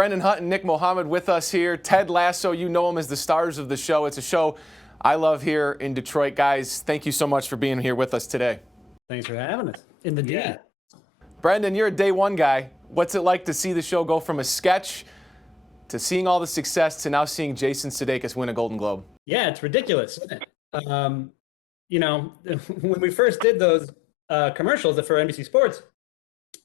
Brendan Hunt and Nick Mohammed with us here. Ted Lasso, you know them as the stars of the show. It's a show I love here in Detroit. Guys, thank you so much for being here with us today. Thanks for having us. In the D. Brendan, you're a day one guy. What's it like to see the show go from a sketch to seeing all the success to now seeing Jason Sudeikis win a Golden Globe? Yeah, it's ridiculous, isn't it? You know, when we first did those commercials for NBC Sports,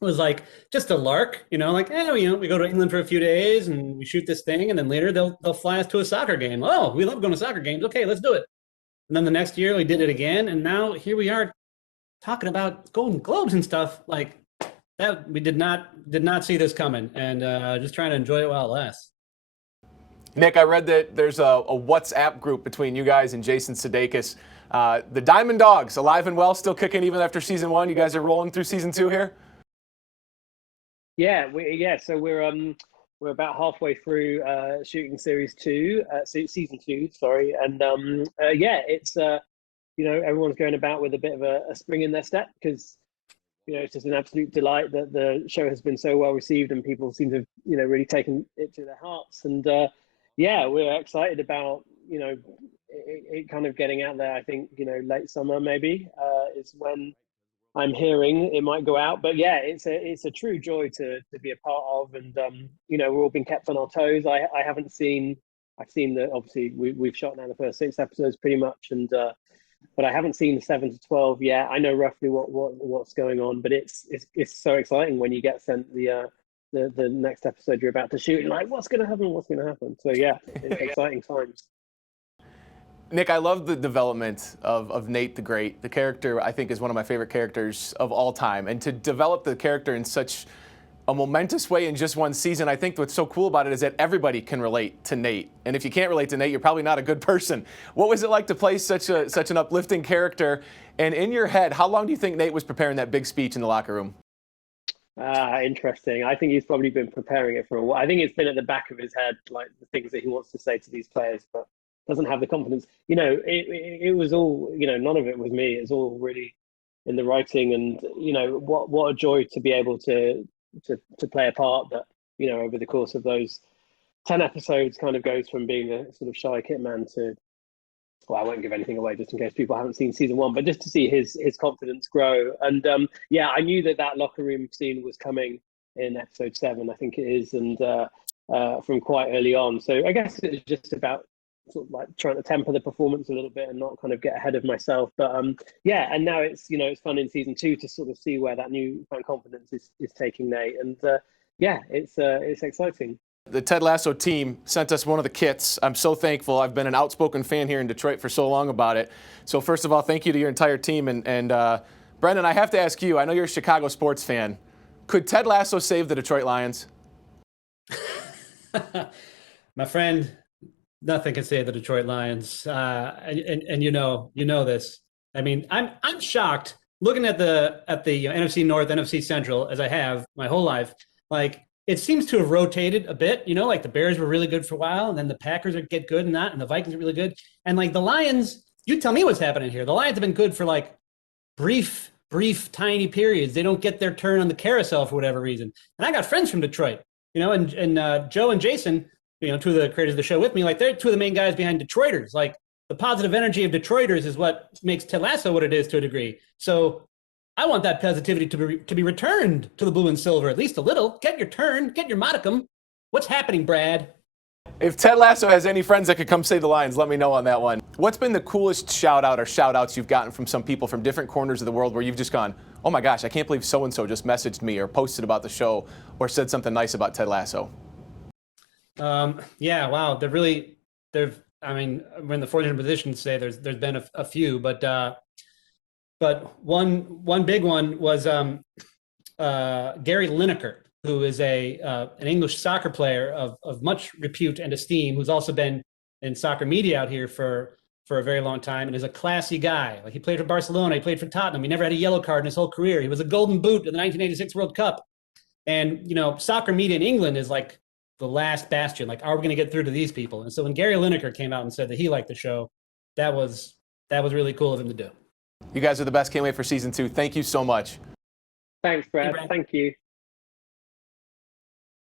it was like just a lark, you know, like, we go to England for a few days and we shoot this thing, and then later they'll fly us to a soccer game. Oh, we love going to soccer games. Okay, let's do it. And then the next year we did it again, and now here we are talking about Golden Globes and stuff like that. We did not see this coming, and just trying to enjoy it while it lasts. Nick, I read that there's a WhatsApp group between you guys and Jason Sudeikis. The Diamond Dogs, alive and well, still kicking even after season one. You guys are rolling through season two here? Yeah, so we're about halfway through shooting season two, sorry, and it's everyone's going about with a bit of a spring in their step, because it's just an absolute delight that the show has been so well received and people seem to have really taken it to their hearts, and we're excited about it kind of getting out there. I think late summer maybe is when I'm hearing it might go out, but yeah, it's a true joy to be a part of, and we've all been kept on our toes. I've seen that obviously we've shot now the first 6 episodes pretty much, and but I haven't seen the 7 to 12 yet. I know roughly what's going on, but it's so exciting when you get sent the next episode you're about to shoot. You're like, what's going to happen? So yeah, it's exciting times. Nick, I love the development of Nate the Great. The character, I think, is one of my favorite characters of all time. And to develop the character in such a momentous way in just one season, I think what's so cool about it is that everybody can relate to Nate. And if you can't relate to Nate, you're probably not a good person. What was it like to play such an uplifting character? And in your head, how long do you think Nate was preparing that big speech in the locker room? Interesting. I think he's probably been preparing it for a while. I think it's been at the back of his head, like the things that he wants to say to these players, but doesn't have the confidence. It was all, none of it was me. It's all really in the writing, and what a joy to be able to play a part that over the course of those 10 episodes kind of goes from being a sort of shy kit man to, well, I won't give anything away just in case people haven't seen season 1, but just to see his confidence grow. And I knew that locker room scene was coming in episode 7, I think it is, and from quite early on. So I guess it's just about sort of like trying to temper the performance a little bit and not kind of get ahead of myself. But and now it's it's fun in season 2 to sort of see where that new confidence is taking Nate, and it's exciting. The Ted Lasso team sent us one of the kits. I'm so thankful. I've been an outspoken fan here in Detroit for so long about it. So first of all, thank you to your entire team. And Brendan, I have to ask you, I know you're a Chicago sports fan. Could Ted Lasso save the Detroit Lions? My friend, nothing can save the Detroit Lions. And you know this. I mean, I'm shocked looking at the NFC North, NFC Central, as I have my whole life. Like, it seems to have rotated a bit, like the Bears were really good for a while, and then the Packers get good and the Vikings are really good. And like the Lions, you tell me what's happening here. The Lions have been good for like brief, tiny periods. They don't get their turn on the carousel for whatever reason. And I got friends from Detroit, and Joe and Jason, two of the creators of the show with me, like they're two of the main guys behind Detroiters. Like the positive energy of Detroiters is what makes Ted Lasso what it is to a degree. So I want that positivity to be returned to the blue and silver, at least a little. Get your turn, get your modicum. What's happening, Brad? If Ted Lasso has any friends that could come save the Lions, let me know on that one. What's been the coolest shout out or shout outs you've gotten from some people from different corners of the world where you've just gone, oh my gosh, I can't believe so-and-so just messaged me or posted about the show or said something nice about Ted Lasso? Wow. I mean, we're in the fortunate position to say there's been a few, but one big one was Gary Lineker, who is an English soccer player of much repute and esteem, who's also been in soccer media out here for a very long time, and is a classy guy. Like, he played for Barcelona, he played for Tottenham, he never had a yellow card in his whole career. He was a Golden Boot in the 1986 World Cup. And soccer media in England is like the last bastion. Like, are we going to get through to these people? And so when Gary Lineker came out and said that he liked the show, that was really cool of him to do. You guys are the best. Can't wait for season 2. Thank you so much. Thanks, Brad. Thank you.